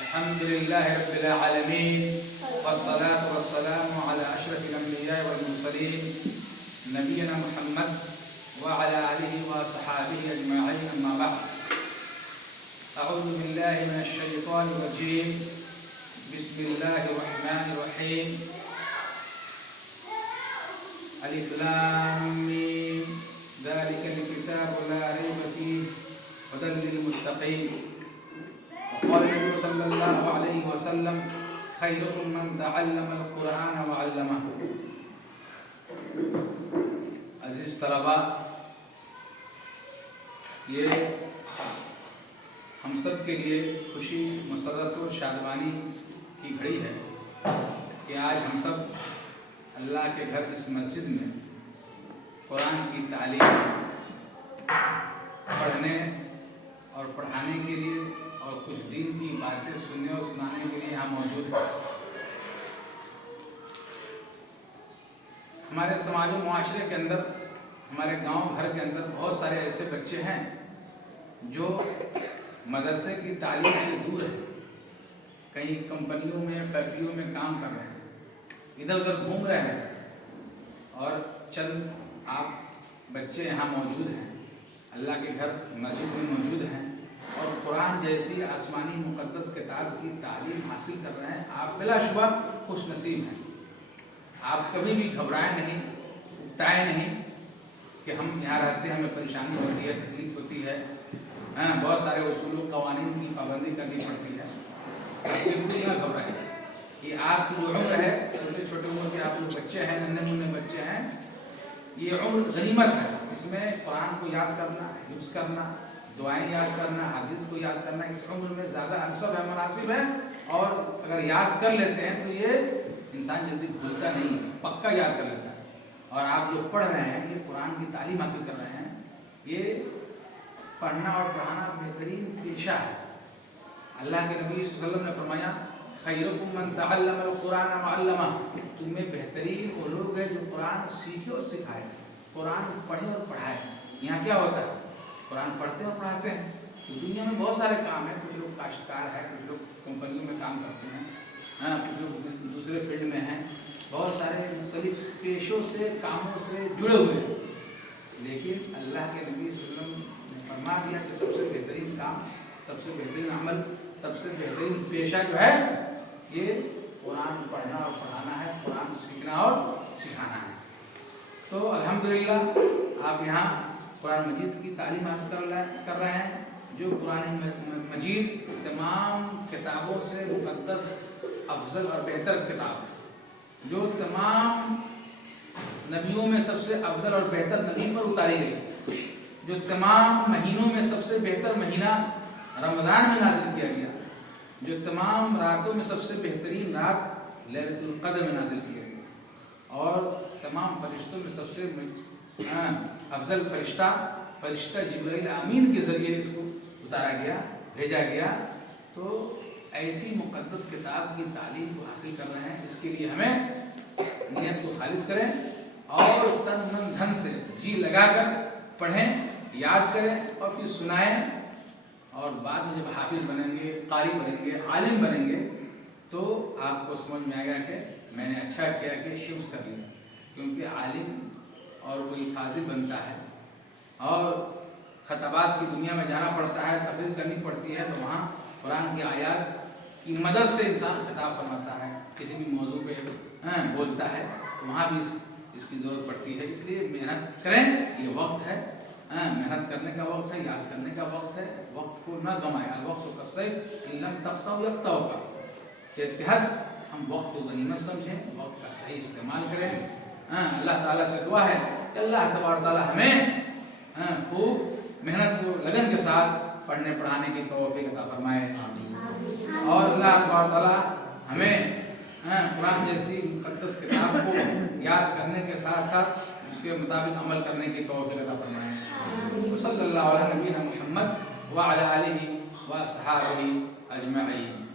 الحمد لله رب العالمين والصلاة والسلام على أشرف الأنبياء والمرسلين نبينا محمد وعلى آله وصحابه أجمعين أما بعد أعوذ بالله من الشيطان الرجيم بسم الله الرحمن الرحيم ألف لام ميم ذلك الكتاب لا ريب فيه هدى للمتقين وقال النبي صلى الله عليه وسلم خيركم من تعلم القرآن وعلمه. عزیز طلباء، یہ ہم سب کے لیے خوشی، مسرت و شادمانی کی گھڑی ہے کہ آج ہم سب اللہ کے گھر اس مسجد میں قرآن کی تعلیم پڑھنے اور پڑھانے کے لیے اور کچھ دین کی باتیں سننے اور سنانے کے لیے یہاں موجود ہیں. ہمارے سماج و معاشرے کے اندر، ہمارے گاؤں گھر کے اندر بہت سارے ایسے بچے ہیں جو مدرسے کی تعلیم سے دور ہیں، کئی کمپنیوں میں، فیکٹریوں میں کام کر رہے ہیں، ادھر ادھر گھوم رہے ہیں، اور چند آپ بچے یہاں موجود ہیں، اللہ کے گھر مسجد میں موجود ہیں اور قرآن جیسی آسمانی مقدس کتاب کی تعلیم حاصل کر رہے ہیں. آپ بلا شبہ خوش نصیب ہیں. آپ کبھی بھی گھبرائیں نہیں، اکتائیں نہیں کہ ہم یہاں رہتے ہیں، ہمیں پریشانی ہوتی ہے، تکلیف ہوتی ہے، بہت سارے اصول و قوانین کی پابندی کرنی پڑتی ہے. بالکل نہ گھبرائیں. یہ آپ کی جو عمر ہے، چھوٹے چھوٹے عمر کے آپ لوگ بچے ہیں، ننھے منھے بچے ہیں، یہ عمر غنیمت ہے. اس میں قرآن کو یاد کرنا، حفظ کرنا، دعائیں یاد کرنا، حدیث کو یاد کرنا اس عمر میں زیادہ انسب ہے، مناسب ہے. اور اگر یاد کر لیتے ہیں تو یہ انسان جلدی بھولتا نہیں ہے، پکا یاد کر لیتا ہے. اور آپ جو پڑھ رہے ہیں، یہ قرآن کی تعلیم حاصل کر رہے ہیں، یہ پڑھنا اور پڑھانا بہترین پیشہ ہے. اللہ کے نبی صلی اللہ علیہ وسلم نے فرمایا خیرکم من تعلم القرآن وعلمہ، تم میں بہترین وہ لوگ ہیں جو قرآن سیکھے اور سکھائے، قرآن پڑھے اور پڑھائے. یہاں کیا ہوتا ہے؟ قرآن پڑھتے اور پڑھاتے ہیں. تو دنیا میں بہت سارے کام ہیں، کچھ لوگ کاشتکار ہیں، کچھ لوگ کمپنیوں میں کام کرتے ہیں، کچھ لوگ دوسرے فیلڈ میں ہیں، بہت سارے مختلف پیشوں سے، کاموں سے جڑے ہوئے ہیں. لیکن اللہ کے نبی صلی اللہ علیہ وسلم نے فرما دیا کہ سب سے بہترین کام، سب سے بہترین عمل، سب سے بہترین پیشہ جو ہے یہ قرآن پڑھنا اور پڑھانا ہے، قرآن سیکھنا اور سکھانا ہے. تو الحمدللہ آپ یہاں قرآن مجید کی تعلیم حاصل کر رہے ہیں، جو قرآن مجید تمام کتابوں سے مقدس، افضل اور بہتر کتاب ہے، جو تمام نبیوں میں سب سے افضل اور بہتر نبی پر اتاری گئی، جو تمام مہینوں میں سب سے بہتر مہینہ رمضان میں نازل کیا گیا، جو تمام راتوں میں سب سے بہترین رات لیلۃ القدر میں نازل کیا گیا، اور تمام فرشتوں میں سب سے افضل فرشتہ جبرائیل امین کے ذریعے اس کو اتارا گیا، بھیجا گیا. تو ایسی مقدس کتاب کی تعلیم کو حاصل کر رہے ہیں. اس کے لیے ہمیں نیت کو خالص کریں اور تن من دھن سے جی لگا کر پڑھیں، یاد کریں اور پھر سنائیں. اور بعد میں جب حافظ بنیں گے، قاری بنیں گے، عالم بنیں گے، تو آپ کو سمجھ میں آئے گا کہ میں نے اچھا کیا کہ حفظ کر لیا. کیونکہ عالم اور کوئی فاضل بنتا ہے اور خطابات کی دنیا میں جانا پڑتا ہے، تقریر کرنی پڑتی ہے، تو وہاں قرآن کی آیات کی مدد سے انسان خطاب فرماتا ہے، کسی بھی موضوع پہ بولتا ہے، تو وہاں بھی اس کی ضرورت پڑتی ہے. اس لیے محنت کریں. یہ وقت ہے، محنت کرنے کا وقت ہے، یاد کرنے کا وقت ہے. وقت کو نہ گمائیں. الوقت کالسیف ان لم تقطعوا یقطعک. کہ تحت ہم وقت کو غنیمت سمجھیں، وقت کا صحیح استعمال کریں. اللہ تعالیٰ سے دعا ہے کہ اللہ تبارک تعالیٰ ہمیں خوب محنت و لگن کے ساتھ پڑھنے پڑھانے کی توفیق عطا فرمائے. اور اللہ تبارک تعالیٰ ہمیں قرآن جیسی مقدس کتاب کو یاد کرنے کے ساتھ ساتھ اس کے مطابق عمل کرنے کی توفیق عطا فرمائے. وصلی اللہ علیہ نبینا محمد وعلی آلہ وصحبہ اجمعین.